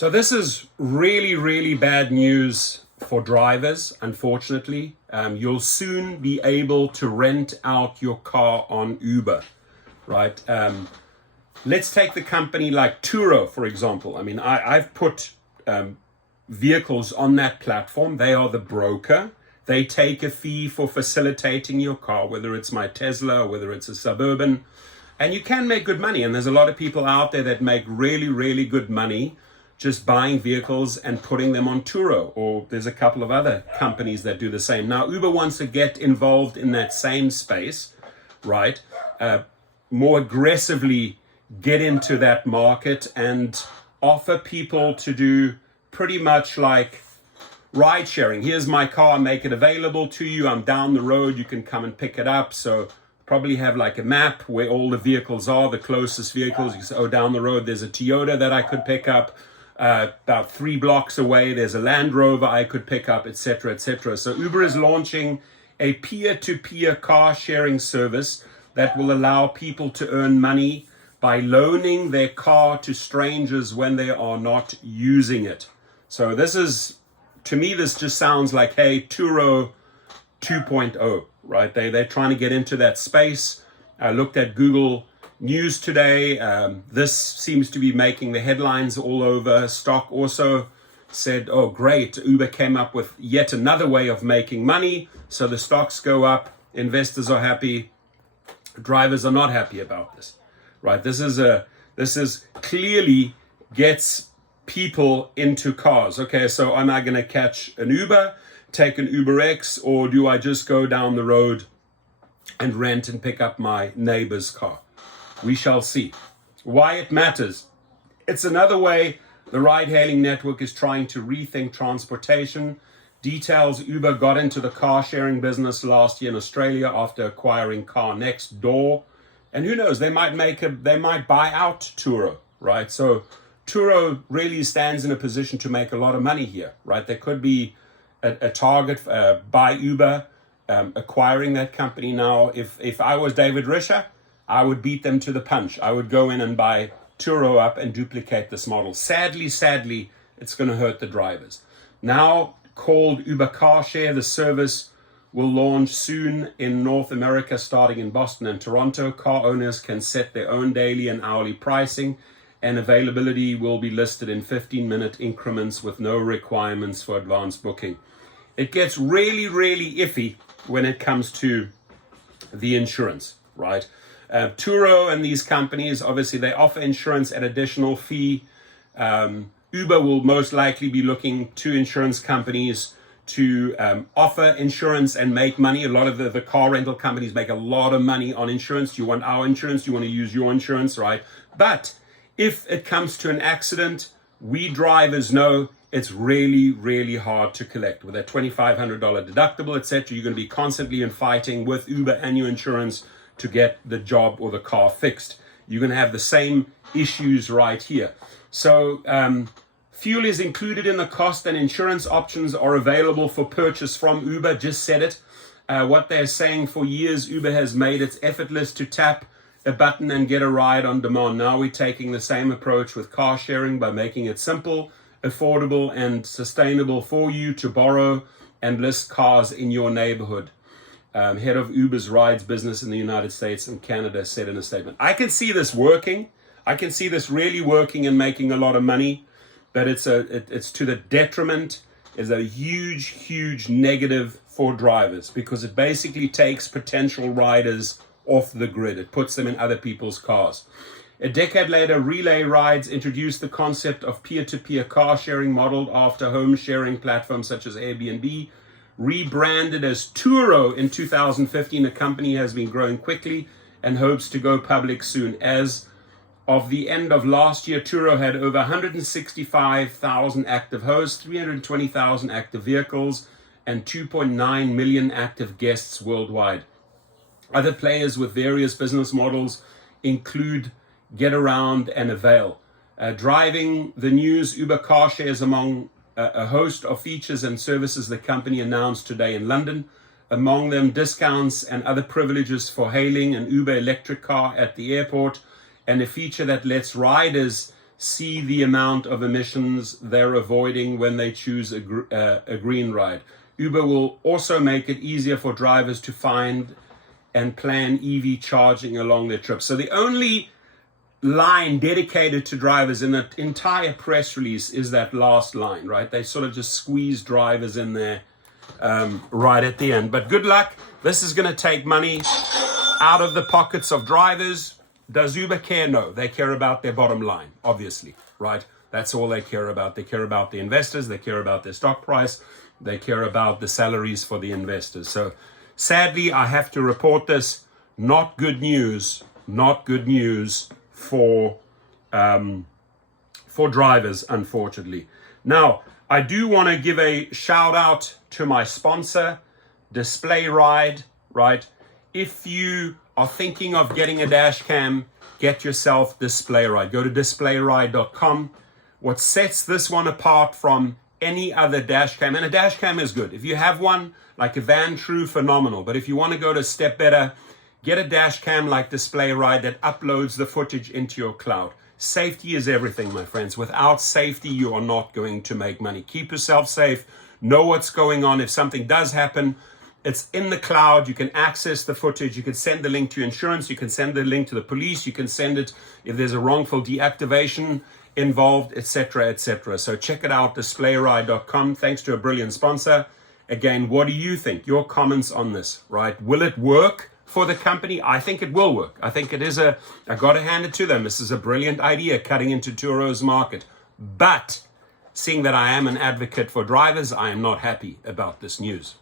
So this is really, really bad news for drivers, unfortunately. You'll soon be able to rent out your car on Uber, right? Let's take the company like Turo, for example. I mean, I've put vehicles on that platform. They are the broker. They take a fee for facilitating your car, whether it's my Tesla or whether it's a Suburban. And you can make good money. And there's a lot of people out there that make really, really good money just buying vehicles and putting them on Turo, or there's a couple of other companies that do the same. Now, Uber wants to get involved in that same space, right? More aggressively get into that market and offer people to do pretty much like ride sharing. Here's my car, make it available to you. I'm down the road, you can come and pick it up. So probably have like a map where all the vehicles are, the closest vehicles. You say, oh, down the road, there's a Toyota that I could pick up. About 3 blocks away, there's a Land Rover I could pick up, etc., etc. So Uber is launching a peer-to-peer car sharing service that will allow people to earn money by loaning their car to strangers when they are not using it. So this is, to me, this just sounds like, hey, Turo 2.0, right? They're trying to get into that space. I looked at Google News today. This seems to be making the headlines all over. Stock also said, oh, great, Uber came up with yet another way of making money. So the stocks go up, investors are happy, drivers are not happy about this, right? This is clearly gets people into cars. Okay, so am I going to catch an Uber, take an Uber X, or do I just go down the road and rent and pick up my neighbor's car? We shall see. Why it matters. It's another way the ride-hailing network is trying to rethink transportation. Details: Uber got into the car-sharing business last year in Australia after acquiring Car Next Door. And who knows, they might buy out Turo, right? So Turo really stands in a position to make a lot of money here, right? There could be a target by Uber acquiring that company now. If I was David Risher, I would beat them to the punch. I would go in and buy Turo up and duplicate this model. Sadly, it's going to hurt the drivers. Now called Uber Car Share, the service will launch soon in North America, starting in Boston and Toronto. Car owners can set their own daily and hourly pricing, and availability will be listed in 15-minute increments with no requirements for advanced booking. It gets really, really iffy when it comes to the insurance, right? Turo and these companies, obviously, they offer insurance at additional fee. Uber will most likely be looking to insurance companies to offer insurance and make money. A lot of the car rental companies make a lot of money on insurance. You want our insurance, you want to use your insurance, right? But if it comes to an accident, we drivers know it's really, really hard to collect. With a $2,500 deductible, etc., you're going to be constantly in fighting with Uber and your insurance to get the job or the car fixed. You're going to have the same issues right here. So fuel is included in the cost, and insurance options are available for purchase from Uber. Just said it. What they're saying: for years, Uber has made it effortless to tap a button and get a ride on demand. Now we're taking the same approach with car sharing by making it simple, affordable, and sustainable for you to borrow and list cars in your neighborhood. Head of Uber's rides business in the United States and Canada said in a statement. I can see this working. I can see this really working and making a lot of money, but it's to the detriment, is a huge negative for drivers, because it basically takes potential riders off the grid. It puts them in other people's cars. A decade later, Relay Rides introduced the concept of peer-to-peer car sharing modeled after home sharing platforms such as Airbnb. Rebranded as Turo in 2015, the company has been growing quickly and hopes to go public soon. As of the end of last year, Turo had over 165,000 active hosts, 320,000 active vehicles, and 2.9 million active guests worldwide. Other players with various business models include GetAround and Avail. Driving the news, Uber Car Share is among a host of features and services the company announced today in London. Among them, discounts and other privileges for hailing an Uber electric car at the airport, and a feature that lets riders see the amount of emissions they're avoiding when they choose a green ride. Uber will also make it easier for drivers to find and plan EV charging along their trips. So the only line dedicated to drivers in the entire press release is that last line, right? They sort of just squeeze drivers in there right at the end. But good luck. This is going to take money out of the pockets of drivers. Does Uber care? No. They care about their bottom line, obviously, right? That's all they care about. They care about the investors. They care about their stock price. They care about the salaries for the investors. So sadly, I have to report this. Not good news. Not good news for drivers, unfortunately. Now, I do want to give a shout out to my sponsor, Display Ride, right? If you are thinking of getting a dash cam, get yourself Display Ride. Go to displayride.com. What sets this one apart from any other dash cam, and a dash cam is good. If you have one, like a Van True, phenomenal. But if you want to go to a step better, get a dash cam like Display Ride that uploads the footage into your cloud. Safety is everything, my friends. Without safety, you are not going to make money. Keep yourself safe. Know what's going on. If something does happen, it's in the cloud. You can access the footage. You can send the link to your insurance. You can send the link to the police. You can send it if there's a wrongful deactivation involved, etc., etc. So check it out, displayride.com. Thanks to a brilliant sponsor. Again, what do you think? Your comments on this, right? Will it work for the company? I think it will work. I think it is I got to hand it to them. This is a brilliant idea, cutting into Turo's market. But seeing that I am an advocate for drivers, I am not happy about this news.